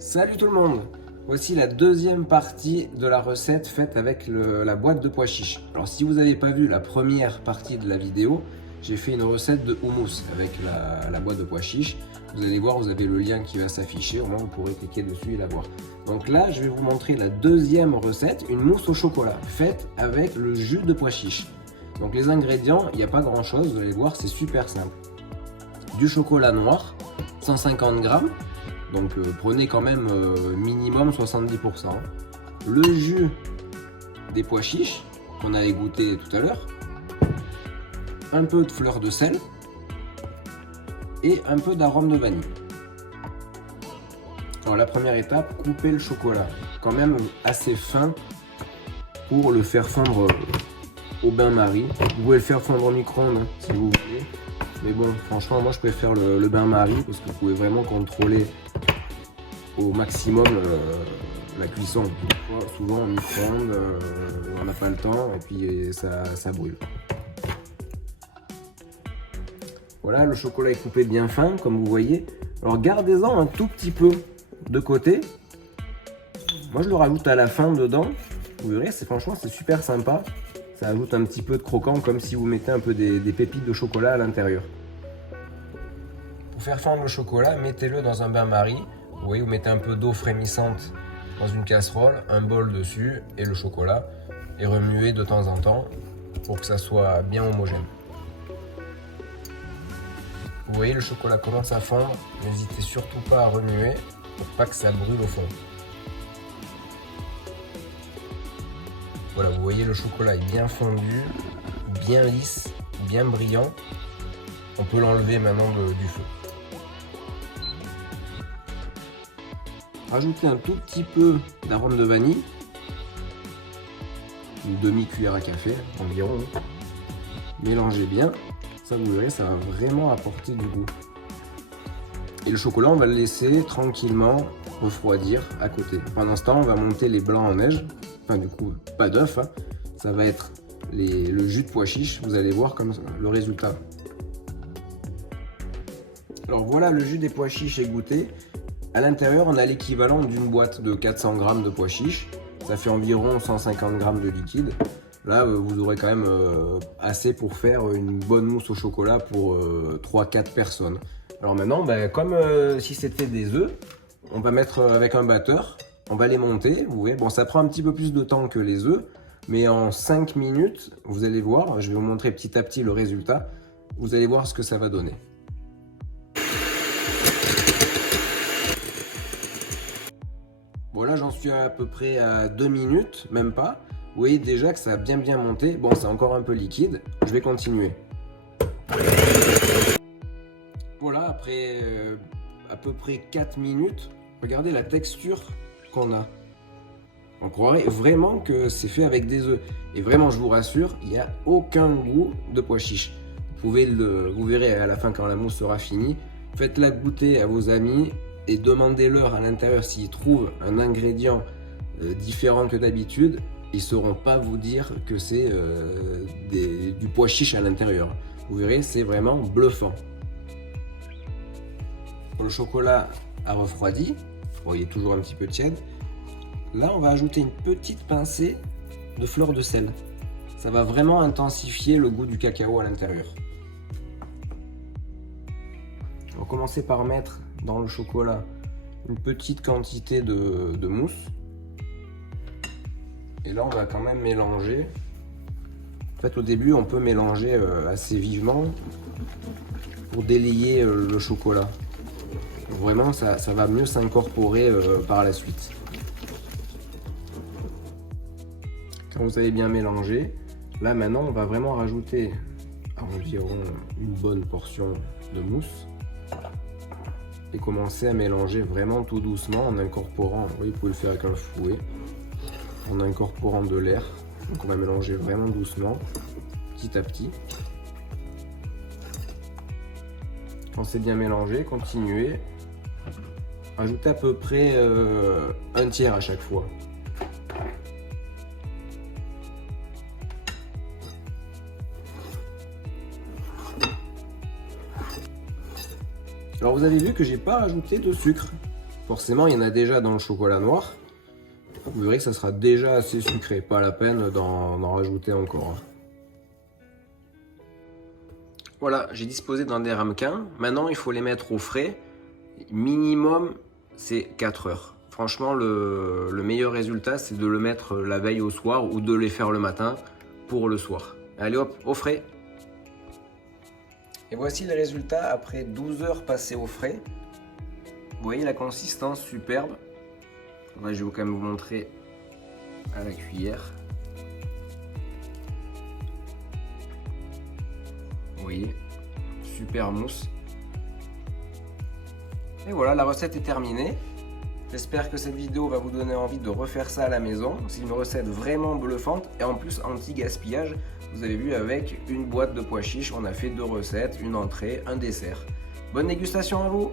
Salut tout le monde! Voici la deuxième partie de la recette faite avec la boîte de pois chiches. Alors si vous n'avez pas vu la première partie de la vidéo, j'ai fait une recette de houmous avec la boîte de pois chiches. Vous allez voir, vous avez le lien qui va s'afficher, au moins vous pourrez cliquer dessus et la voir. Donc là, je vais vous montrer la deuxième recette, une mousse au chocolat, faite avec le jus de pois chiches. Donc les ingrédients, il n'y a pas grand chose, vous allez voir, c'est super simple. Du chocolat noir, 150 grammes. Donc prenez quand même minimum 70%. Le jus des pois chiches qu'on a égoutté tout à l'heure. Un peu de fleur de sel. Et un peu d'arôme de vanille. Alors la première étape, couper le chocolat. Quand même assez fin pour le faire fondre au bain-marie. Vous pouvez le faire fondre au micro-ondes hein, si vous voulez. Mais bon, franchement, moi je préfère le bain-marie parce que vous pouvez vraiment contrôler au maximum la cuisson. Souvent en micro-ondes, on n'a pas le temps et puis ça brûle. Voilà, le chocolat est coupé bien fin, comme vous voyez. Alors gardez-en un tout petit peu de côté. Moi je le rajoute à la fin dedans. Vous verrez, franchement c'est super sympa. Ça ajoute un petit peu de croquant, comme si vous mettez un peu des pépites de chocolat à l'intérieur. Pour faire fondre le chocolat, mettez-le dans un bain-marie. Vous voyez, vous mettez un peu d'eau frémissante dans une casserole, un bol dessus et le chocolat. Et remuez de temps en temps pour que ça soit bien homogène. Vous voyez, le chocolat commence à fondre. N'hésitez surtout pas à remuer pour pas que ça brûle au fond. Voilà, vous voyez, le chocolat est bien fondu, bien lisse, bien brillant. On peut l'enlever maintenant du feu. Rajoutez un tout petit peu d'arôme de vanille, une demi-cuillère à café environ. Mélangez bien, ça vous verrez, ça va vraiment apporter du goût. Et le chocolat, on va le laisser tranquillement refroidir à côté. Pendant ce temps, on va monter les blancs en neige. Enfin, du coup, pas d'œuf. Hein. Ça va être le jus de pois chiche. Vous allez voir comme le résultat. Alors voilà, le jus des pois chiches égoutté. À l'intérieur, on a l'équivalent d'une boîte de 400 g de pois chiches. Ça fait environ 150 g de liquide. Là, vous aurez quand même assez pour faire une bonne mousse au chocolat pour 3-4 personnes. Alors maintenant, comme si c'était des œufs, on va mettre avec un batteur, on va les monter. Vous voyez, bon, ça prend un petit peu plus de temps que les œufs, mais en 5 minutes, vous allez voir, je vais vous montrer petit à petit le résultat. Vous allez voir ce que ça va donner. Bon là j'en suis à peu près à 2 minutes, même pas. Vous voyez déjà que ça a bien monté. Bon, c'est encore un peu liquide. Je vais continuer. Voilà, après à peu près 4 minutes, regardez la texture qu'on a. On croirait vraiment que c'est fait avec des œufs. Et vraiment, je vous rassure, il n'y a aucun goût de pois chiche. Vous verrez à la fin quand la mousse sera finie. Faites-la goûter à vos amis et demandez-leur à l'intérieur s'ils trouvent un ingrédient différent que d'habitude. Ils ne sauront pas vous dire que c'est du pois chiche à l'intérieur. Vous verrez, c'est vraiment bluffant. Le chocolat a refroidi. Bon, il est toujours un petit peu tiède. Là, on va ajouter une petite pincée de fleur de sel. Ça va vraiment intensifier le goût du cacao à l'intérieur. On va commencer par mettre dans le chocolat une petite quantité de mousse. Et là, on va quand même mélanger. En fait, au début, on peut mélanger assez vivement pour délayer le chocolat. Donc, vraiment, ça va mieux s'incorporer par la suite. Quand vous avez bien mélangé, là maintenant, on va vraiment rajouter environ une bonne portion de mousse. Et commencer à mélanger vraiment tout doucement en incorporant, oui, vous pouvez le faire avec un fouet, en incorporant de l'air. Donc on va mélanger vraiment doucement, petit à petit. Quand c'est bien mélangé, continuez. Ajoutez à peu près un tiers à chaque fois. Alors vous avez vu que j'ai pas rajouté de sucre. Forcément, il y en a déjà dans le chocolat noir. Vous verrez que ça sera déjà assez sucré, pas la peine d'en rajouter encore. Voilà, j'ai disposé dans des ramequins. Maintenant, il faut les mettre au frais. Minimum, c'est 4 heures. Franchement, le meilleur résultat, c'est de le mettre la veille au soir ou de les faire le matin pour le soir. Allez hop, au frais. Et voici les résultats après 12 heures passées au frais. Vous voyez la consistance superbe. Là, je vais quand même vous montrer à la cuillère. Vous voyez, super mousse. Et voilà, la recette est terminée. J'espère que cette vidéo va vous donner envie de refaire ça à la maison. C'est une recette vraiment bluffante et en plus anti-gaspillage. Vous avez vu, avec une boîte de pois chiches, on a fait 2 recettes, une entrée, un dessert. Bonne dégustation à vous!